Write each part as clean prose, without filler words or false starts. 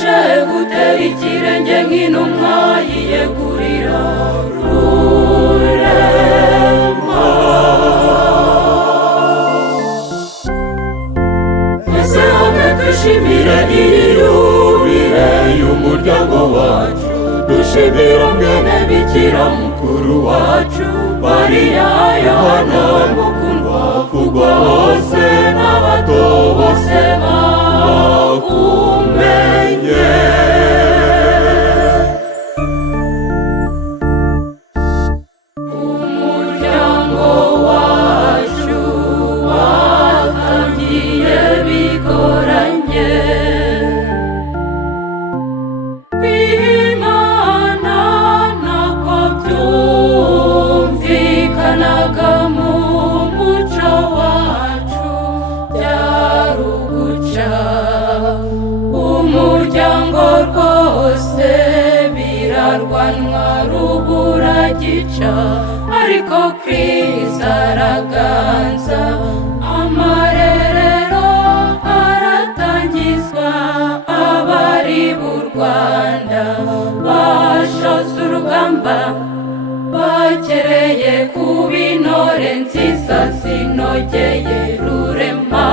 ije gutera ikirenge nk'intumwa yiyegurira rurema. Twese hamwe twishimire iyi yubile y'umuryango wacu, dushimira mwene bikira mukuru wacu Mariya Yohana mukundwa, vugwa hose n'abato bose bakumenye. Umuryango wacu watangiye bigoranye, kwimana ntabwo byumvikanaga mu muco wacu, byari uguca umuryango rwose, birarwanwa rubura gica, ariko Kristo araganza, amarerero aratangizwa, abari b'u Rwanda bashoza urugamba, bakereye kuba intore nziza zinogeye rurema.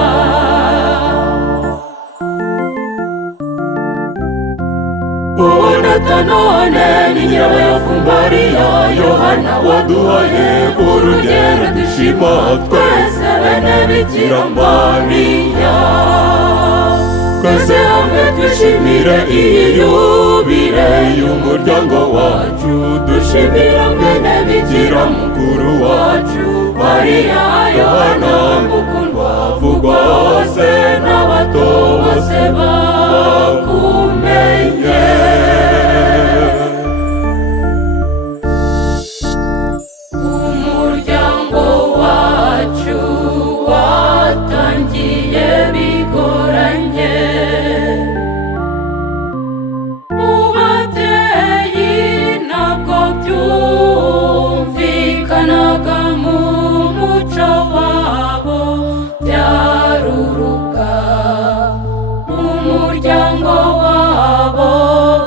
Uboneka none ni nyirabayazana Mariya Yohana waduhaye urugero dushima, twese bene bikira Mariya. Twese hamwe twishimire iyi yubile y'umuryango wacu, dushimira mwene bikira mukuru wacu Mariya Yohana mukundwa, vugwa hose n'abato bose bakumenye. Umuryango wacu watangiye bigoranye, mu babyeyi ntabwo byumvikanaga mu muco wabo, byaruruka umuryango wabo,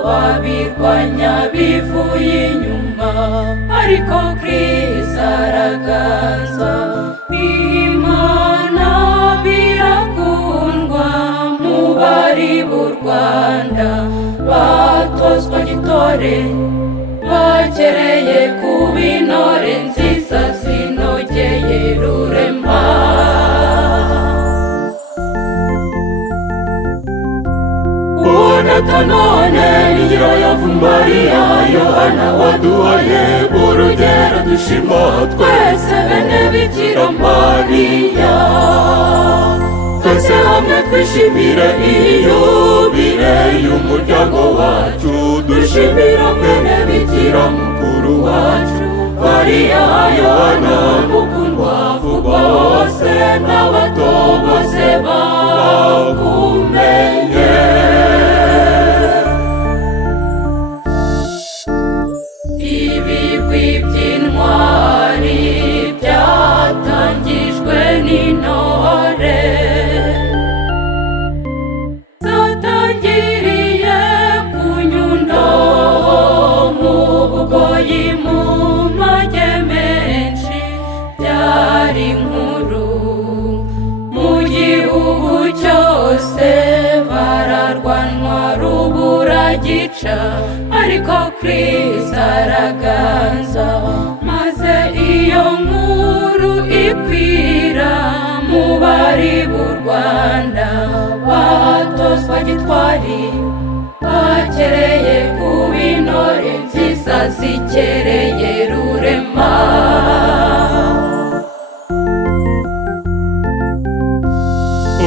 babirwanya bivuye inyuma, ariko Kristo araganza, Imana birakundwa mu bari b'u Rwanda, batozwa gitore, bakereye kuba intore nziza zinogeye rurema. Uboneka none ni nyirabayazana Mariya Yohana waduhaye urugero dushima, twese bene bikira Mariya. Twese hamwe twishimire iyi yubile y'umuryango wacu, dushimira mwene bikira mukuru wacu Mariya Yohana mukundwa, vugwa hose n'abato bose bakumenye. Ibigwi by'intwari byatangijwe n'intore, zatangiriye ku Nyundo, mu Bugoyi, mu mage menshi, byari inkuru mu gihugu cyose, bararwanwa rubura gica, ariko Kristo araganza, maze iyo nkuru ikwira mu bari b'u Rwanda, batozwa gitwari, bakereye kuba intore nziza zikereye rurema.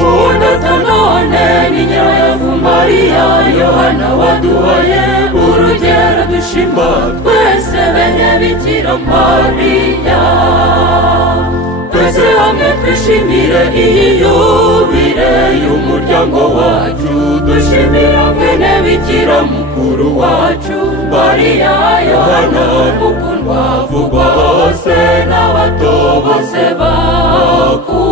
Uboneka none ni nyirabayazana Mariya Yohana waduhaye urugero dushima, twese bene bikira Mariya. Twese hamwe twishimire iyi yubile y'umuryango wacu, dushimira mwene bikira mukuru wacu Mariya Yohana mukundwa, vugwa hose n'abato bose bakumenye.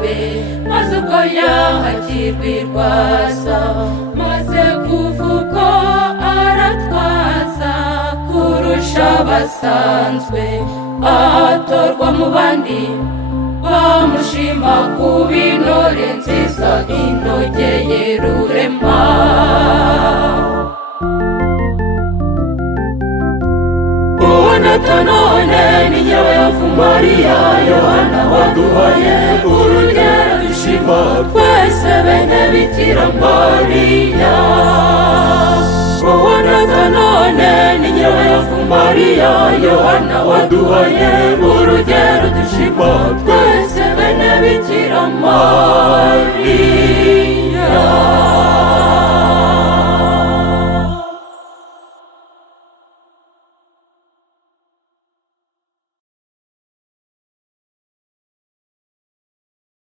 be, maze ubwo yahagirwa irwaza, maze kuva ubwo aratwaza kurusha abasanzwe, atorwa mu bandi bamushima kuba intore nziza inogeye rurema. Uwo natanone ni nyabayovu Mariya, Yohana waduhaye urugero dushima twese bene Bikira Mariya. Uwo natanone ni nyabayovu Mariya, Yohana waduhaye urugero dushima twese bene Bikira Mariya.